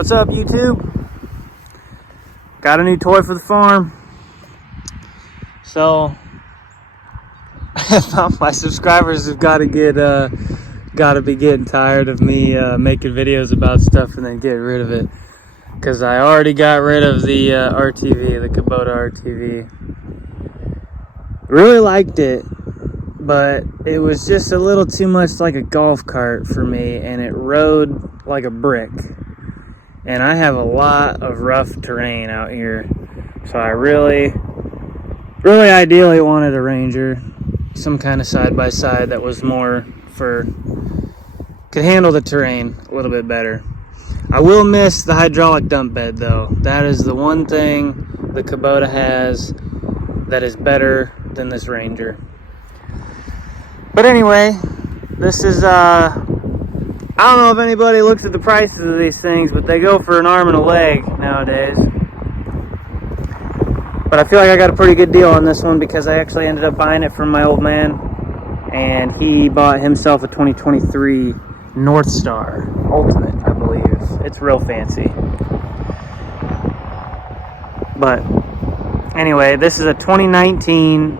What's up, YouTube? Got a new toy for the farm. So my subscribers have got to be getting tired of me making videos about stuff and then getting rid of it, because I already got rid of the RTV, the Kubota RTV. Really liked it, but it was just a little too much like a golf cart for me, and it rode like a brick. And I have a lot of rough terrain out here, so I really ideally wanted a Ranger, some kind of side-by-side that was more could handle the terrain a little bit better. I will miss the hydraulic dump bed though. That is the one thing the Kubota has that is better than this Ranger. But anyway, this is I don't know if anybody looks at the prices of these things, but they go for an arm and a leg nowadays. But I feel like I got a pretty good deal on this one because I actually ended up buying it from my old man, and he bought himself a 2023 North Star Ultimate, I believe. It's real fancy. But anyway, this is a 2019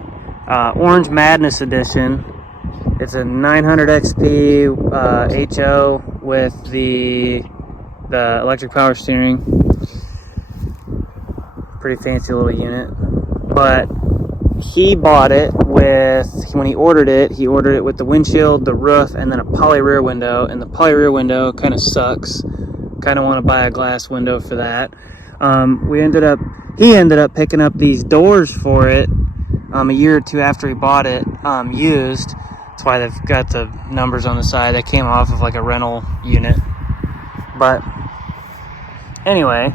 Orange Madness Edition. It's a 900 XP HO with the electric power steering. Pretty fancy little unit. But he bought it when he ordered it with the windshield, the roof, and then a poly rear window. And the poly rear window kind of sucks. Kind of want to buy a glass window for that. He ended up picking up these doors for it a year or two after he bought it, used. That's why they've got the numbers on the side. They came off of like a rental unit. But anyway,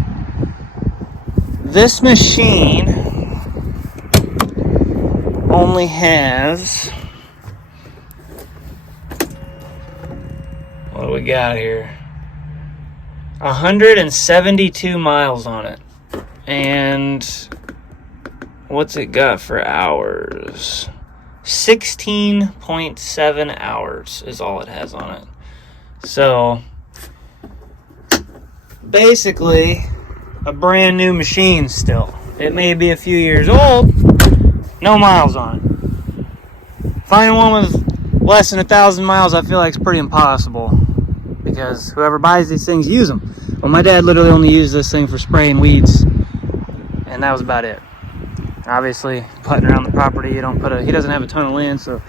this machine only has, what do we got here? 172 miles on it. And what's it got for hours? 16.7 hours is all it has on it. So basically a brand new machine still. It may be a few years old, no miles on it. Finding one with less than 1,000 miles I feel like is pretty impossible, because whoever buys these things use them. Well, my dad literally only used this thing for spraying weeds, and that was about it. Obviously, putting around the property, he doesn't have a ton of land, so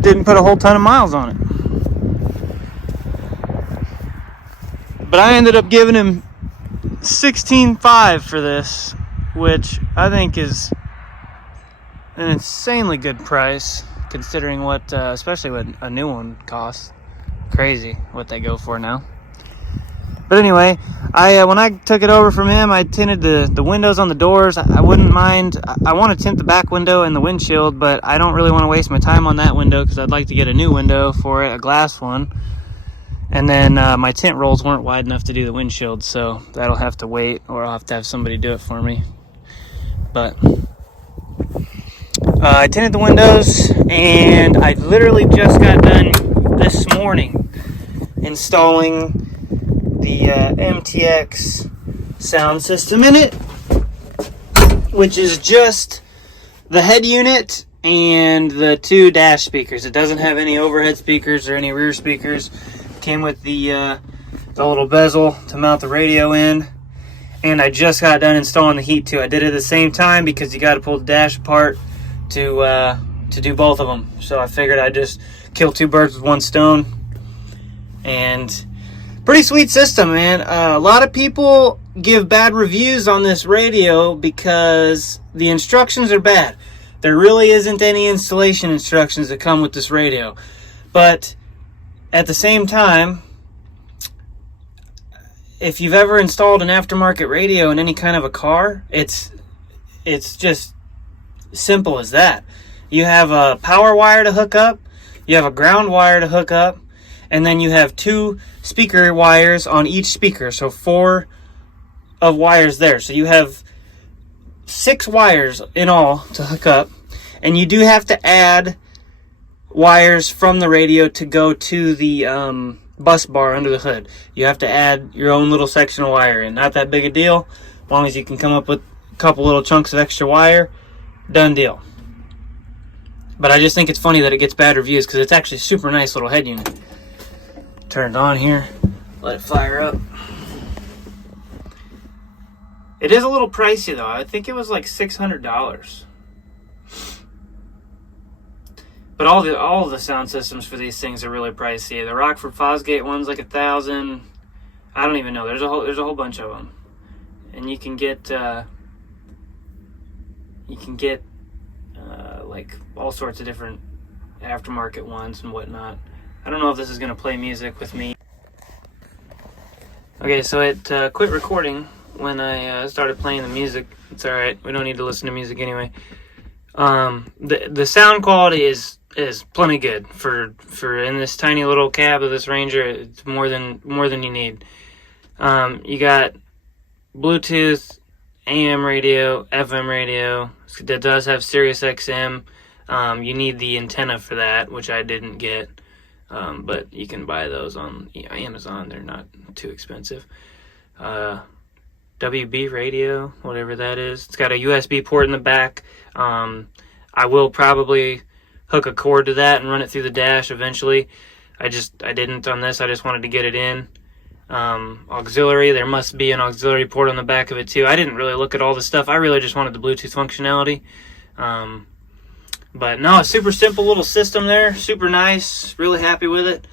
didn't put a whole ton of miles on it. But I ended up giving him $16,500 for this, which I think is an insanely good price, considering what, especially what a new one costs. Crazy what they go for now. But anyway, when I took it over from him, I tinted the windows on the doors. I wouldn't mind. I want to tint the back window and the windshield, but I don't really want to waste my time on that window because I'd like to get a new window for it, a glass one. And then my tint rolls weren't wide enough to do the windshield, so that'll have to wait, or I'll have to have somebody do it for me. But I tinted the windows, and I literally just got done this morning installing the MTX sound system in it, which is just the head unit and the two dash speakers. It doesn't have any overhead speakers or any rear speakers. Came with the little bezel to mount the radio in, and I just got done installing the heat too. I did it at the same time because you got to pull the dash apart to do both of them. So I figured I'd just kill two birds with one stone. And pretty sweet system, man. A lot of people give bad reviews on this radio because the instructions are bad. There really isn't any installation instructions that come with this radio. But at the same time, if you've ever installed an aftermarket radio in any kind of a car, it's just simple as that. You have a power wire to hook up, you have a ground wire to hook up, and then you have two speaker wires on each speaker, so 4 of wires there. So you have 6 wires in all to hook up, and you do have to add wires from the radio to go to the bus bar under the hood. You have to add your own little section of wire in. Not that big a deal, as long as you can come up with a couple little chunks of extra wire. Done deal. But I just think it's funny that it gets bad reviews because it's actually a super nice little head unit. Turn it on here, let it fire up. It is a little pricey though. I think it was like $600. But all of the sound systems for these things are really pricey. The Rockford Fosgate one's like $1,000. I don't even know. There's a whole bunch of them, and you can get like all sorts of different aftermarket ones and whatnot. I don't know if this is gonna play music with me. Okay, so it quit recording when I started playing the music. It's all right. We don't need to listen to music anyway. The sound quality is plenty good for in this tiny little cab of this Ranger. It's more than you need. You got Bluetooth, AM radio, FM radio. That does have Sirius XM. You need the antenna for that, which I didn't get, but you can buy those on Amazon. They're not too expensive. WB radio, whatever that is. It's got a USB port in the back. I will probably hook a cord to that and run it through the dash eventually. I didn't on this. I just wanted to get it in. Auxiliary, there must be an auxiliary port on the back of it too. I didn't really look at all the stuff. I really just wanted the Bluetooth functionality. But no, a super simple little system there. Super nice. Really happy with it.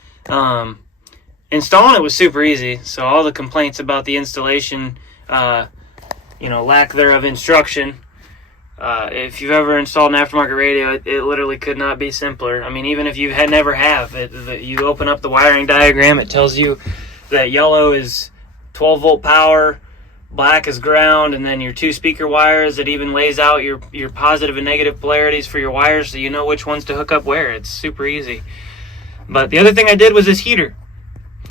Installing it was super easy. So all the complaints about the installation, lack thereof instruction. If you've ever installed an aftermarket radio, it literally could not be simpler. I mean, even if you never have, you open up the wiring diagram, it tells you that yellow is 12 volt power, black is ground, and then your two speaker wires. It even lays out your positive and negative polarities for your wires so you know which ones to hook up where. It's super easy. But the other thing I did was this heater.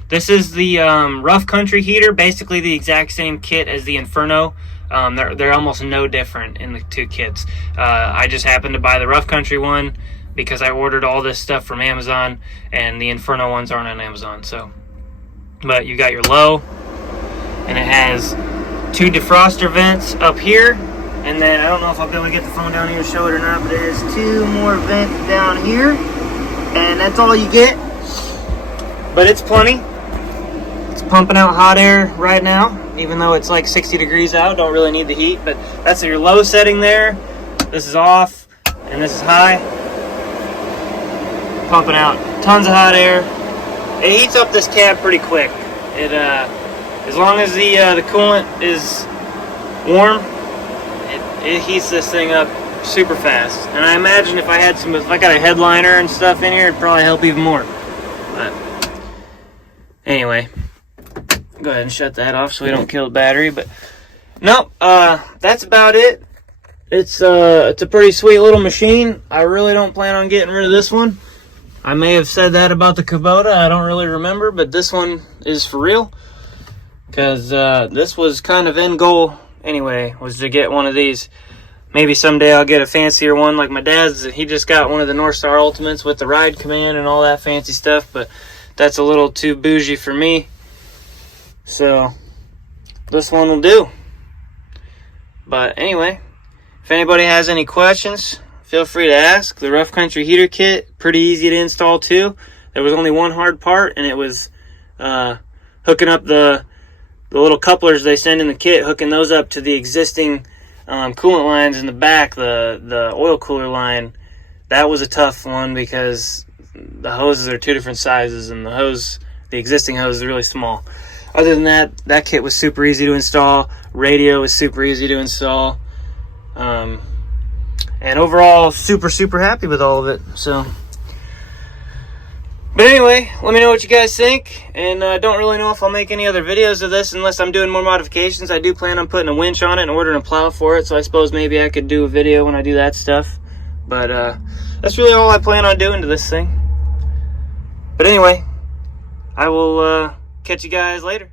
This is the Rough Country heater, basically the exact same kit as the Inferno. They're almost no different in the two kits. I just happened to buy the Rough Country one because I ordered all this stuff from Amazon, and the Inferno ones aren't on Amazon. So, but you got your low, and it has two defroster vents up here, and then I don't know if I'll be able to get the phone down here and show it or not, but it has two more vents down here, and that's all you get. But it's plenty. It's pumping out hot air right now, even though it's like 60 degrees out. Don't really need the heat, but that's your low setting there. This is off, and this is high. Pumping out tons of hot air. It heats up this cab pretty quick. It as long as the coolant is warm, it heats this thing up super fast. And I imagine if I got a headliner and stuff in here, it'd probably help even more. But anyway, go ahead and shut that off so we don't kill the battery. But no, that's about it. It's a pretty sweet little machine. I really don't plan on getting rid of this one. I may have said that about the Kubota. I don't really remember, but this one is for real. Because this was kind of end goal anyway, was to get one of these. Maybe someday I'll get a fancier one like my dad's. He just got one of the North Star Ultimates with the ride command and all that fancy stuff, but that's a little too bougie for me. So this one will do. But anyway, if anybody has any questions, feel free to ask. The Rough Country heater kit, pretty easy to install too. There was only one hard part, and it was hooking up the little couplers they send in the kit, hooking those up to the existing coolant lines in the back, the oil cooler line. That was a tough one because the hoses are two different sizes, and the existing hose is really small. Other than that, that kit was super easy to install. Radio was super easy to install. And overall, super happy with all of it. So, but anyway, let me know what you guys think. And I don't really know if I'll make any other videos of this unless I'm doing more modifications. I do plan on putting a winch on it and ordering a plow for it. So I suppose maybe I could do a video when I do that stuff. But that's really all I plan on doing to this thing. But anyway, I will catch you guys later.